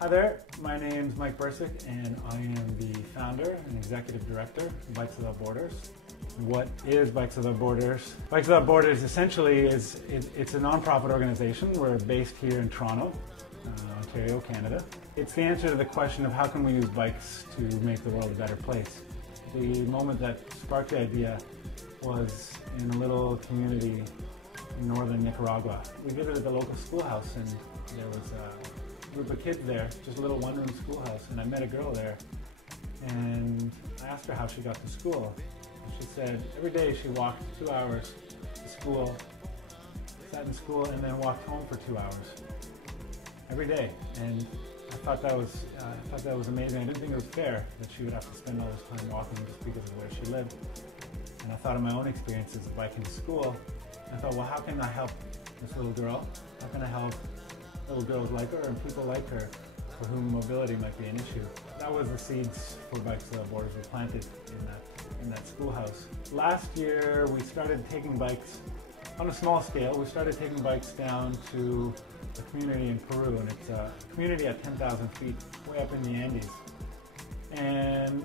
Hi there, my name's Mike Brcic and I am the founder and executive director of Bikes Without Borders. What is Bikes Without Borders? Bikes Without Borders essentially it's a non-profit organization. We're based here in Toronto, Ontario, Canada. It's the answer to the question of how can we use bikes to make the world a better place. The moment that sparked the idea was in a little community in northern Nicaragua. We visited the local schoolhouse and there was a group of kids there, just a little one-room schoolhouse, and I met a girl there and I asked her how she got to school. And she said every day she walked 2 hours to school, sat in school, and then walked home for 2 hours every day. And I thought that was amazing. I didn't think it was fair that she would have to spend all this time walking just because of where she lived. And I thought of my own experiences of biking to school. And I thought, well, how can I help this little girl? How can I help little girls like her and people like her for whom mobility might be an issue? That was the seeds for Bikes Without Borders we planted in that schoolhouse. Last year, we started taking bikes on a small scale. We started taking bikes down to a community in Peru, and it's a community at 10,000 feet, way up in the Andes. And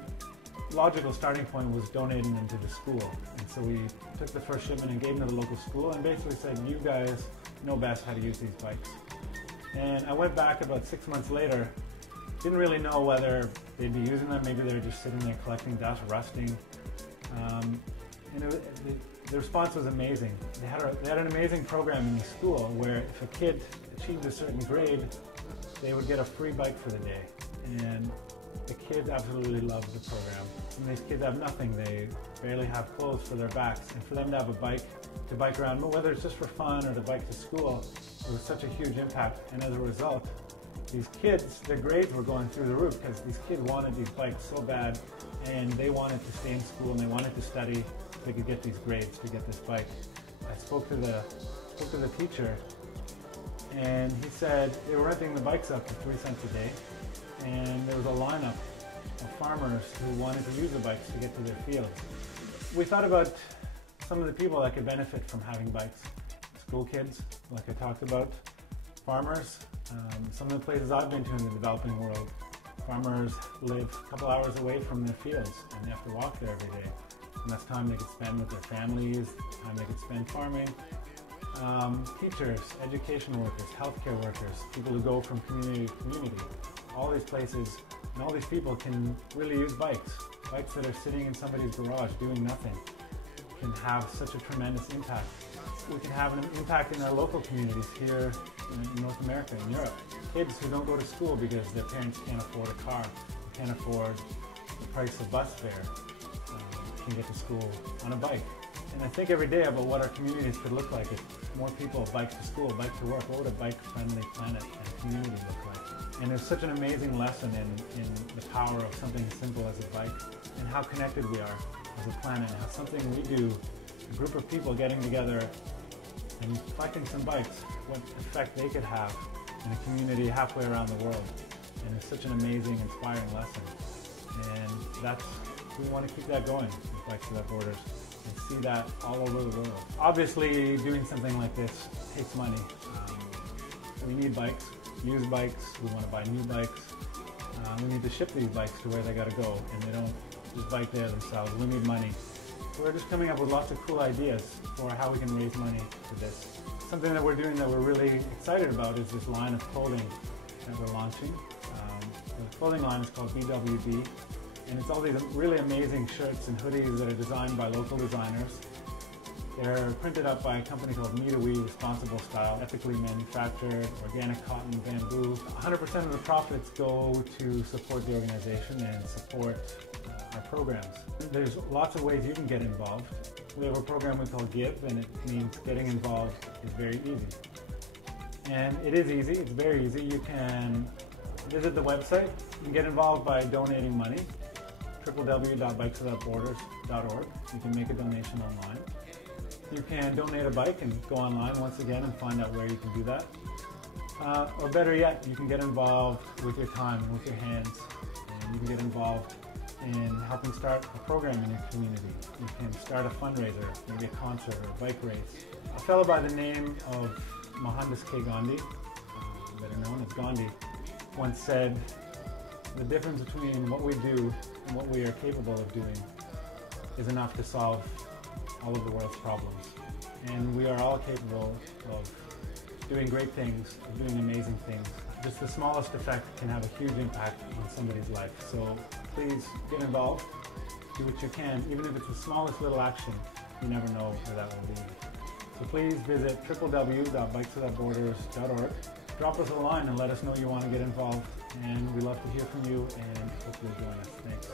logical starting point was donating them to the school. And so we took the first shipment and gave them to the local school and basically said, you guys know best how to use these bikes. And I went back about 6 months later, didn't really know whether they'd be using them. Maybe they were just sitting there collecting dust, rusting. The response was amazing. They had an amazing program in the school where if a kid achieved a certain grade, they would get a free bike for the day. And the kids absolutely loved the program. And these kids have nothing. They barely have clothes for their backs. And for them to have a bike to bike around, whether it's just for fun or to bike to school, it was such a huge impact. And as a result, these kids, their grades were going through the roof because these kids wanted these bikes so bad, and they wanted to stay in school and they wanted to study so they could get these grades to get this bike. I spoke to the teacher, and he said they were renting the bikes up for 3 cents a day, and there was a lineup of farmers who wanted to use the bikes to get to their fields. We thought about some of the people that could benefit from having bikes. School kids, like I talked about, farmers. Some of the places I've been to in the developing world, farmers live a couple hours away from their fields and they have to walk there every day. And that's time they could spend with their families, time they could spend farming. Teachers, education workers, healthcare workers, people who go from community to community. All these places and all these people can really use bikes. Bikes that are sitting in somebody's garage doing nothing can have such a tremendous impact. We can have an impact in our local communities here in North America, in Europe. Kids who don't go to school because their parents can't afford a car, can't afford the price of bus fare, can get to school on a bike. And I think every day about what our communities could look like if more people bike to school, bike to work. What would a bike-friendly planet and community look like? And there's such an amazing lesson in the power of something as simple as a bike and how connected we are as a planet, how something we do, a group of people getting together and collecting some bikes, what effect they could have in a community halfway around the world. And it's such an amazing, inspiring lesson. And we want to keep that going with Bikes Without Borders and see that all over the world. Obviously, doing something like this takes money. We need bikes, used bikes, we want to buy new bikes. We need to ship these bikes to where they got to go, and they don't just bike there themselves. We need money. We're just coming up with lots of cool ideas for how we can raise money for this. Something that we're doing that we're really excited about is this line of clothing that we're launching. The clothing line is called BWB, and it's all these really amazing shirts and hoodies that are designed by local designers. They're printed up by a company called Me to We, Responsible Style, ethically manufactured, organic cotton, bamboo. 100% of the profits go to support the organization and support our programs. There's lots of ways you can get involved. We have a program we call Give, and it means getting involved is very easy. And it is easy, it's very easy. You can visit the website. You can get involved by donating money, www.bikeswithoutborders.org. You can make a donation online. You can donate a bike and go online once again and find out where you can do that. Or better yet, you can get involved with your time, with your hands, and you can get involved in helping start a program in your community. You can start a fundraiser, maybe a concert or a bike race. A fellow by the name of Mohandas K. Gandhi, better known as Gandhi, once said, the difference between what we do and what we are capable of doing is enough to solve all of the world's problems. And we are all capable of doing great things, of doing amazing things. Just the smallest effect can have a huge impact on somebody's life. So please get involved, do what you can, even if it's the smallest little action. You never know where that will lead. So please visit www.bikeswithoutborders.org. Drop us a line and let us know you want to get involved. And we'd love to hear from you and hopefully join us. Thanks.